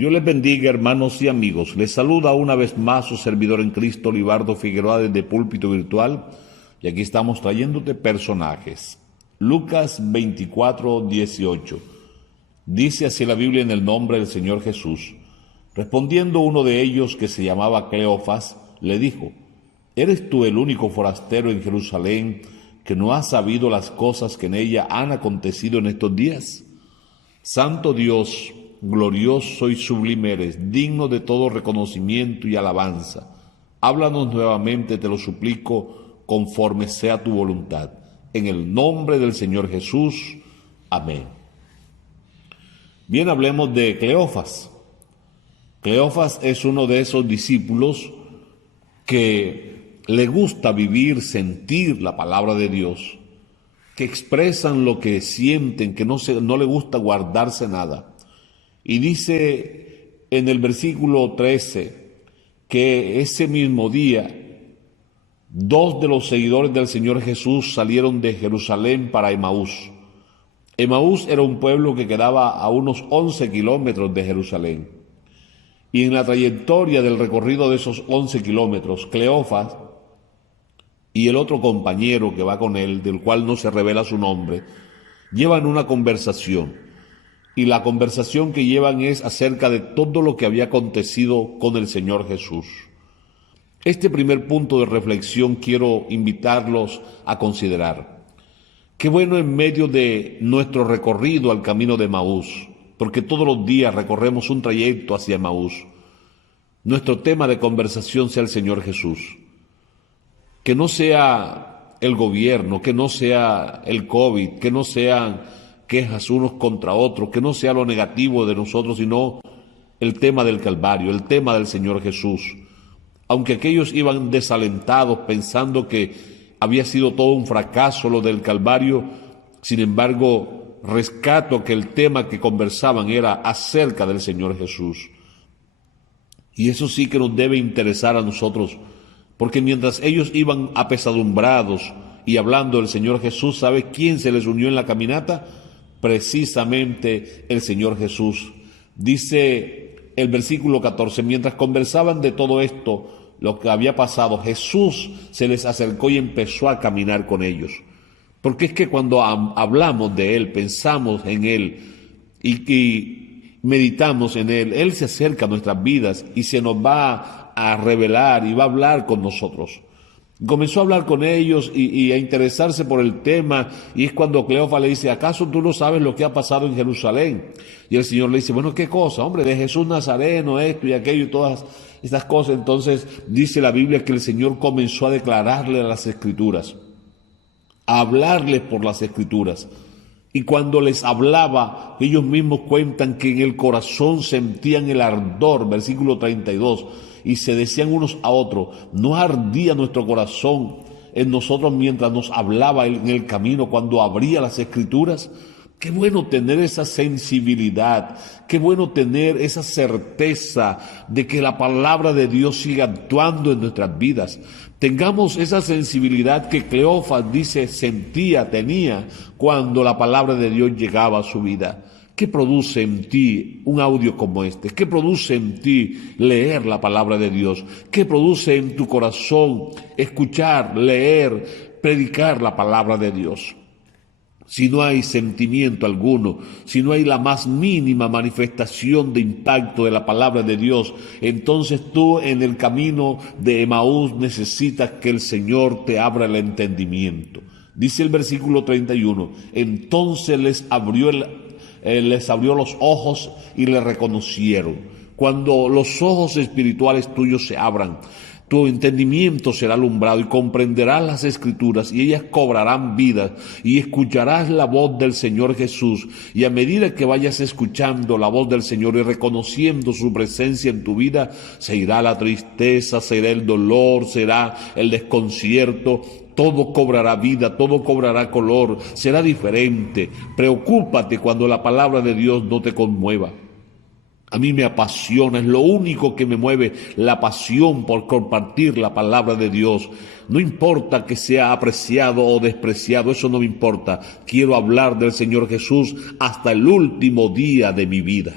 Dios les bendiga, hermanos y amigos. Les saluda una vez más su servidor en Cristo, Libardo Figueroa, desde Púlpito Virtual. Y aquí estamos trayéndote personajes. Lucas 24:18. Dice así la Biblia en el nombre del Señor Jesús. Respondiendo uno de ellos, que se llamaba Cleofas, le dijo: ¿Eres tú el único forastero en Jerusalén que no ha sabido las cosas que en ella han acontecido en estos días? Santo Dios, glorioso y sublime eres, digno de todo reconocimiento y alabanza. Háblanos nuevamente, te lo suplico, conforme sea tu voluntad. En el nombre del Señor Jesús. Amén. Bien, hablemos de Cleofas. Cleofas es uno de esos discípulos que le gusta vivir, sentir la palabra de Dios, que expresan lo que sienten, que no le gusta guardarse nada. Y dice en el versículo 13 que ese mismo día 2 de los seguidores del Señor Jesús salieron de Jerusalén para Emaús. Emaús era un pueblo que quedaba a unos 11 kilómetros de Jerusalén. Y en la trayectoria del recorrido de esos 11 kilómetros, Cleofas y el otro compañero que va con él, del cual no se revela su nombre, llevan una conversación. Y la conversación que llevan es acerca de todo lo que había acontecido con el Señor Jesús. Este primer punto de reflexión quiero invitarlos a considerar. Qué bueno en medio de nuestro recorrido al camino de Emaús, porque todos los días recorremos un trayecto hacia Emaús. Nuestro tema de conversación sea el Señor Jesús. Que no sea el gobierno, que no sea el COVID, que no sean quejas unos contra otros, que no sea lo negativo de nosotros, sino el tema del Calvario, el tema del Señor Jesús. Aunque aquellos iban desalentados pensando que había sido todo un fracaso lo del Calvario, sin embargo, rescato que el tema que conversaban era acerca del Señor Jesús. Y eso sí que nos debe interesar a nosotros, porque mientras ellos iban apesadumbrados y hablando del Señor Jesús, ¿sabe quién se les unió en la caminata? Precisamente el Señor Jesús. Dice el versículo 14, mientras conversaban de todo esto, lo que había pasado, Jesús se les acercó y empezó a caminar con ellos. Porque es que cuando hablamos de Él, pensamos en Él y meditamos en Él, Él se acerca a nuestras vidas y se nos va a revelar y va a hablar con nosotros. Comenzó a hablar con ellos y a interesarse por el tema, y es cuando Cleofas le dice: ¿acaso tú no sabes lo que ha pasado en Jerusalén? Y el Señor le dice: bueno, ¿qué cosa? Hombre, de Jesús Nazareno, esto y aquello y todas estas cosas. Entonces dice la Biblia que el Señor comenzó a declararle las Escrituras, a hablarles por las Escrituras. Y cuando les hablaba, ellos mismos cuentan que en el corazón sentían el ardor, versículo 32, y se decían unos a otros: ¿no ardía nuestro corazón en nosotros mientras nos hablaba en el camino, cuando abría las Escrituras? Qué bueno tener esa sensibilidad, qué bueno tener esa certeza de que la palabra de Dios sigue actuando en nuestras vidas. Tengamos esa sensibilidad que Cleofas dice tenía cuando la palabra de Dios llegaba a su vida. ¿Qué produce en ti un audio como este? ¿Qué produce en ti leer la palabra de Dios? ¿Qué produce en tu corazón escuchar, leer, predicar la palabra de Dios? Si no hay sentimiento alguno, si no hay la más mínima manifestación de impacto de la palabra de Dios, entonces tú en el camino de Emaús necesitas que el Señor te abra el entendimiento. Dice el versículo 31, entonces les abrió los ojos y le reconocieron. Cuando los ojos espirituales tuyos se abran, tu entendimiento será alumbrado y comprenderás las Escrituras, y ellas cobrarán vida, y escucharás la voz del Señor Jesús. Y a medida que vayas escuchando la voz del Señor y reconociendo su presencia en tu vida, se irá la tristeza, será el dolor, será el desconcierto. Todo cobrará vida, todo cobrará color, será diferente. Preocúpate cuando la palabra de Dios no te conmueva. A mí me apasiona, es lo único que me mueve, la pasión por compartir la palabra de Dios. No importa que sea apreciado o despreciado, eso no me importa. Quiero hablar del Señor Jesús hasta el último día de mi vida.